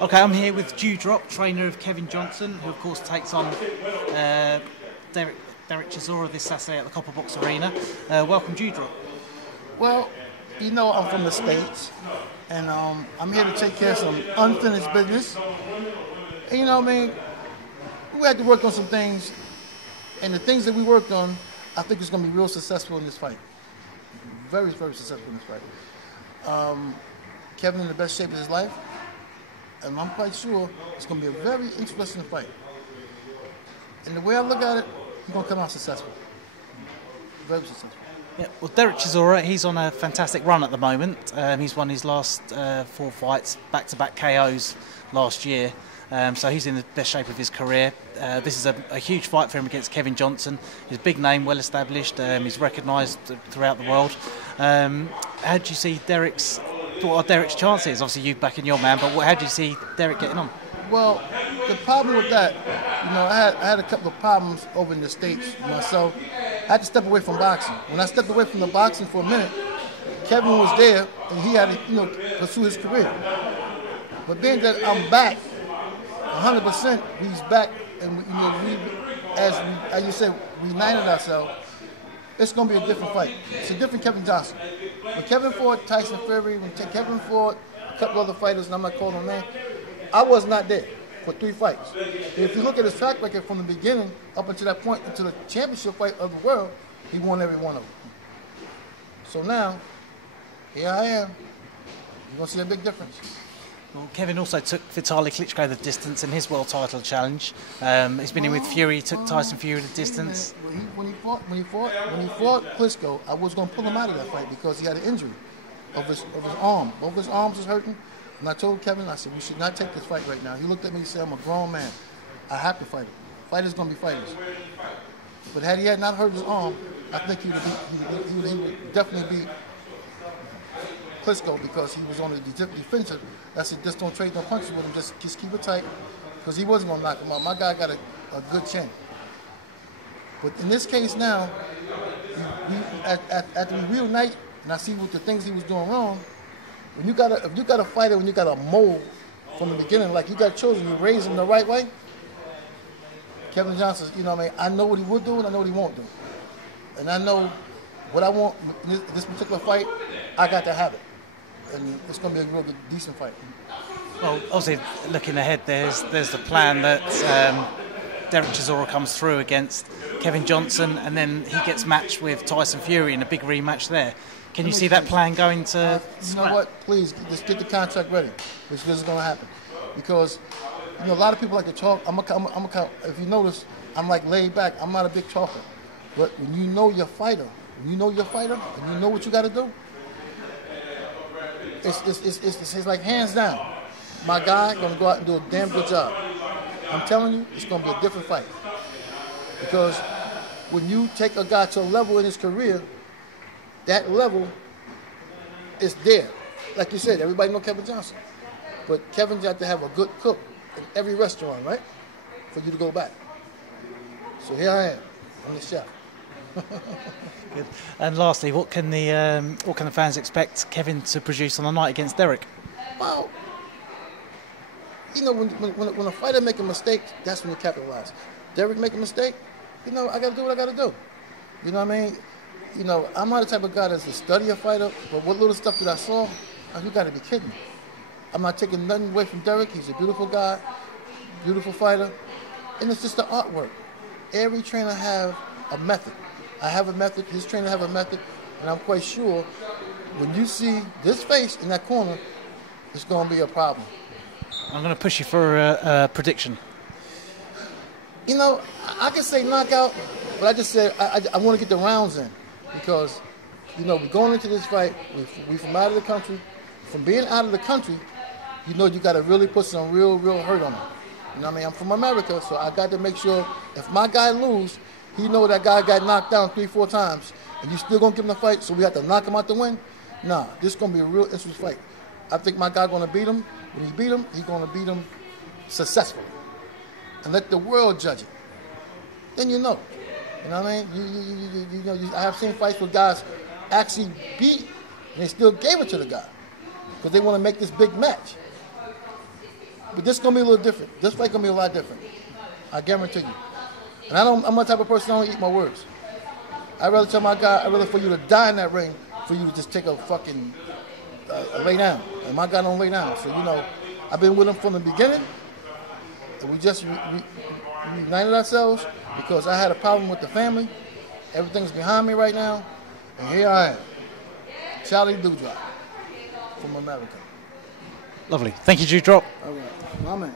Okay, I'm here with Dereck, trainer of Kevin Johnson, who of course takes on Dereck Chisora this Saturday at the Copper Box Arena. Welcome, Dereck. Well, you know I'm from the States, and I'm here to take care of some unfinished business. And you know what I mean? We had to work on some things, and the things that we worked on, I think it's going to be real successful in this fight. Very, very successful in this fight. Kevin in the best shape of his life, and I'm quite sure it's going to be a very interesting fight. And the way I look at it, he's going to come out successful. Very successful. Yeah, well, Dereck Chisora, he's on a fantastic run at the moment. He's won his last 4 fights, back-to-back KOs last year. So he's in the best shape of his career. This is a huge fight for him against Kevin Johnson. He's a big name, well established. He's recognised throughout the world. How do you see Dereck's chances? Obviously, you backing your man, but how do you see Dereck getting on? Well, the problem with that, you know, I had a couple of problems over in the States myself. I had to step away from boxing. When I stepped away from the boxing for a minute, Kevin was there, and he had to, pursue his career. But being that I'm back, 100%, he's back, and as you said, we united ourselves. It's going to be a different fight. It's a different Kevin Johnson. When Kevin fought Tyson Fury, when Kevin fought a couple other fighters, and I'm not calling them names, I was not there for 3 fights. And if you look at his track record from the beginning up until that point, until the championship fight of the world, he won every one of them. So now, here I am. You're going to see a big difference. Well, Kevin also took Vitaly Klitschko the distance in his world title challenge. He's been in with Fury. He took Tyson Fury the distance. When he fought Klitschko, I was going to pull him out of that fight because he had an injury of his arm. Both his arms was hurting. And I told Kevin, I said, we should not take this fight right now. He looked at me and said, I'm a grown man. I have to fight him. Fighters going to be fighters. But had he not hurt his arm, I think he would definitely beat Klitschko because he was on the defensive. I said, just don't trade no punches with him. Just keep it tight because he wasn't going to knock him out. My guy got a good chin. But in this case now, after we reunite and I see what the things he was doing wrong, if you got a fighter, when you got a mold from the beginning, like you got children, you raise them the right way. Kevin Johnson, you know what I mean? I know what he would do and I know what he won't do. And I know what I want in this particular fight, I got to have it. And it's going to be a real good, decent fight. Well, obviously, looking ahead, there's the plan that Dereck Chisora comes through against Kevin Johnson and then he gets matched with Tyson Fury in a big rematch there. Can you see that plan going to you know what? Please, just get the contract ready, which is going to happen. Because, a lot of people like to talk. If you notice, I'm like laid back. I'm not a big talker. But when you know your fighter, and you know what you got to do, it's like hands down. My guy going to go out and do a damn good job. I'm telling you, it's going to be a different fight. Because when you take a guy to a level in his career, that level is there. Like you said, everybody know Kevin Johnson. But Kevin's got to have a good cook in every restaurant, right? For you to go back. So here I am. I'm the chef. Good. And lastly, what can the fans expect Kevin to produce on the night against Dereck? Well, when a fighter make a mistake, that's when you capitalize. Dereck make a mistake, I got to do what I got to do. You know what I mean? I'm not the type of guy that's to study a fighter, but what little stuff that I saw, you got to be kidding me. I'm not taking nothing away from Dereck. He's a beautiful guy, beautiful fighter, and it's just the artwork. Every trainer have a method. I have a method, his trainer have a method, and I'm quite sure when you see this face in that corner, it's going to be a problem. I'm going to push you for a prediction. I can say knockout, but I just said I want to get the rounds in. Because, we're going into this fight, we from out of the country. From being out of the country, you got to really put some real hurt on him. I'm from America, so I got to make sure if my guy lose, he know that guy got knocked down 3-4 times, and you still going to give him the fight, so we have to knock him out to win? Nah, this is going to be a real interesting fight. I think my guy going to beat him. When he beat him, he's going to beat him successfully. And let the world judge it. Then you know. You know what I mean? I have seen fights where guys actually beat and they still gave it to the guy because they want to make this big match. But this is going to be a little different. This fight going to be a lot different. I guarantee you. And I'm the type of person I don't eat my words. I'd rather tell my guy, I'd rather for you to die in that ring for you to just take a fucking lay down. And my guy don't lay down. So, you know, I've been with him from the beginning. And we just reunited ourselves because I had a problem with the family. Everything's behind me right now. And here I am. Charlie Dewdrop from America. Lovely. Thank you, Dewdrop. All right. My man.